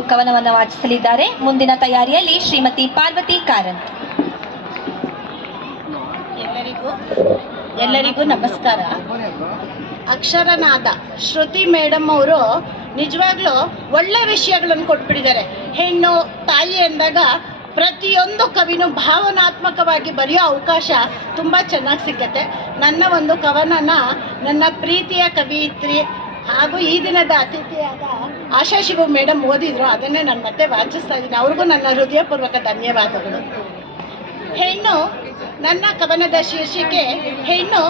ಕವನವನ್ನು ವಾಚಿಸಲಿದ್ದಾರೆ. ಮುಂದಿನ ತಯಾರಿಯಲ್ಲಿ ಶ್ರೀಮತಿ ಪಾರ್ವತಿ ಕಾರಂತ್. ಎಲ್ಲರಿಗೂ ನಮಸ್ಕಾರ. ಅಕ್ಷರನಾದ ಶ್ರುತಿ ಮೇಡಮ್ ಅವರು ನಿಜವಾಗ್ಲೂ ಒಳ್ಳೆ ವಿಷಯಗಳನ್ನು ಕೊಟ್ಬಿಟ್ಟಿದ್ದಾರೆ. ಹೆಣ್ಣು ತಾಯಿ ಅಂದಾಗ ಪ್ರತಿಯೊಂದು ಕವಿನೂ ಭಾವನಾತ್ಮಕವಾಗಿ ಬರೆಯೋ ಅವಕಾಶ ತುಂಬ ಚೆನ್ನಾಗಿ ಸಿಗುತ್ತೆ. ನನ್ನ ಒಂದು ಕವನನ ನನ್ನ ಪ್ರೀತಿಯ ಕವಿಯಿತ್ರಿ ಹಾಗೂ ಈ ದಿನದ ಅತಿಥಿಯಾದ ಆಶಾ ಶಿವು ಮೇಡಮ್ ಓದಿದ್ರು. ಅದನ್ನೇ ನಾನು ಮತ್ತೆ ವಾಚಿಸ್ತಾ ಇದ್ದೀನಿ. ಅವ್ರಿಗೂ ನನ್ನ ಹೃದಯಪೂರ್ವಕ ಧನ್ಯವಾದಗಳು. ಹೆಣ್ಣು, ನನ್ನ ಕವನದ ಶೀರ್ಷಿಕೆ ಹೆಣ್ಣು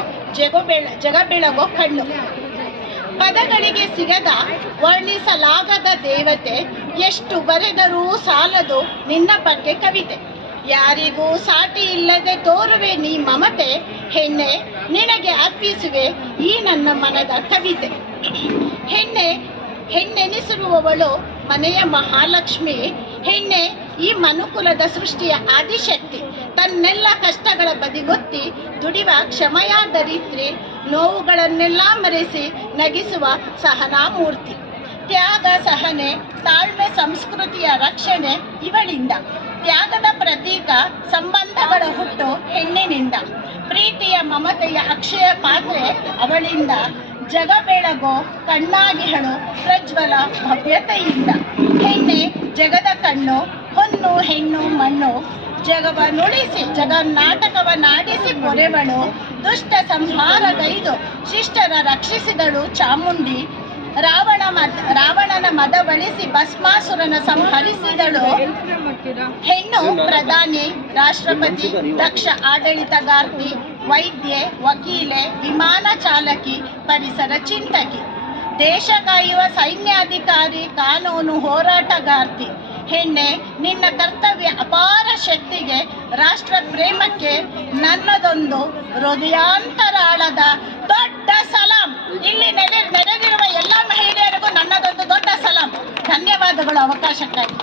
ಜಗ ಬೆಳಗೋ ಕಣ್ಣು. ಪದಗಳಿಗೆ ಸಿಗದ ವರ್ಣಿಸಲಾಗದ ದೇವತೆ, ಎಷ್ಟು ಬರೆದರೂ ಸಾಲದು ನಿನ್ನ ಬಗ್ಗೆ ಕವಿತೆ. ಯಾರಿಗೂ ಸಾಟಿ ಇಲ್ಲದೆ ತೋರುವೆ ನೀ ಮಮತೆ, ಹೆಣ್ಣೆ ನಿನಗೆ ಅರ್ಪಿಸುವೆ ಈ ನನ್ನ ಮನದ ಕವಿತೆ. ಹೆಣ್ಣೆನಿಸಿರುವವಳು ಮನೆಯ ಮಹಾಲಕ್ಷ್ಮಿ, ಹೆಣ್ಣೆ ಈ ಮನುಕುಲದ ಸೃಷ್ಟಿಯ ಆದಿಶಕ್ತಿ. ತನ್ನೆಲ್ಲ ಕಷ್ಟಗಳ ಬದಿಗೊತ್ತಿ ದುಡಿವ ಕ್ಷಮೆಯ ದರಿದ್ರಿ, ನೋವುಗಳನ್ನೆಲ್ಲ ಮರೆಸಿ ನಗಿಸುವ ಸಹನಾಮೂರ್ತಿ. ತ್ಯಾಗ, ಸಹನೆ, ತಾಳ್ಮೆ, ಸಂಸ್ಕೃತಿಯ ರಕ್ಷಣೆ ಇವಳಿಂದ. ತ್ಯಾಗದ ಪ್ರತೀಕ, ಸಂಬಂಧಗಳ ಹುಟ್ಟು ಹೆಣ್ಣಿನಿಂದ. ಪ್ರೀತಿಯ ಮಮತೆಯ ಅಕ್ಷಯ ಪಾತ್ರೆ ಅವಳಿಂದ. ಜಗ ಬೆಳಗೋ ಕಣ್ಣಾಗಿಹಳು ಪ್ರಜ್ವಲ ಭವ್ಯತೆಯಿಂದ. ಹೆಣ್ಣೆ ಜಗದ ಕಣ್ಣು, ಹೊನ್ನು ಹೆಣ್ಣು ಮಣ್ಣು. ಜಗವನುಳಿಸಿ ಜಗನ್ನಾಟಕವನ್ನಾಡಿಸಿ ಪೊರೆವಳು. ದುಷ್ಟ ಸಂಹಾರಗೈದು ಶಿಷ್ಟರ ರಕ್ಷಿಸಿದಳು ಚಾಮುಂಡಿ. ರಾವಣನ ಮದವಳಿಸಿ ಭಸ್ಮಾಸುರನ ಸಂಹರಿಸಿದಳು. ಹೆಣ್ಣು ಪ್ರಧಾನಿ, ರಾಷ್ಟ್ರಪತಿ, ದಕ್ಷ ಆಡಳಿತಗಾರ್ತಿ, ವೈದ್ಯೆ, ವಕೀಲೆ, ವಿಮಾನ ಚಾಲಕಿ, ಪರಿಸರ ಚಿಂತಕಿ, ದೇಶ ಕಾಯುವ ಸೈನ್ಯಾಧಿಕಾರಿ, ಕಾನೂನು ಹೋರಾಟಗಾರ್ತಿ. ಹೆಣ್ಣೆ ನಿನ್ನ ಕರ್ತವ್ಯ ಅಪಾರ ಶಕ್ತಿಗೆ, ರಾಷ್ಟ್ರ ಪ್ರೇಮಕ್ಕೆ ನನ್ನದೊಂದು ಹೃದಯಾಂತರಾಳದ ದೊಡ್ಡ ಸಲಾಂ. ಇಲ್ಲಿ ನೆರೆದಿರುವ ಎಲ್ಲ ಮಹಿಳೆಯರಿಗೂ ನನ್ನದೊಂದು ದೊಡ್ಡ ಸಲಾಂ. ಧನ್ಯವಾದಗಳು ಅವಕಾಶಕ್ಕಾಗಿ.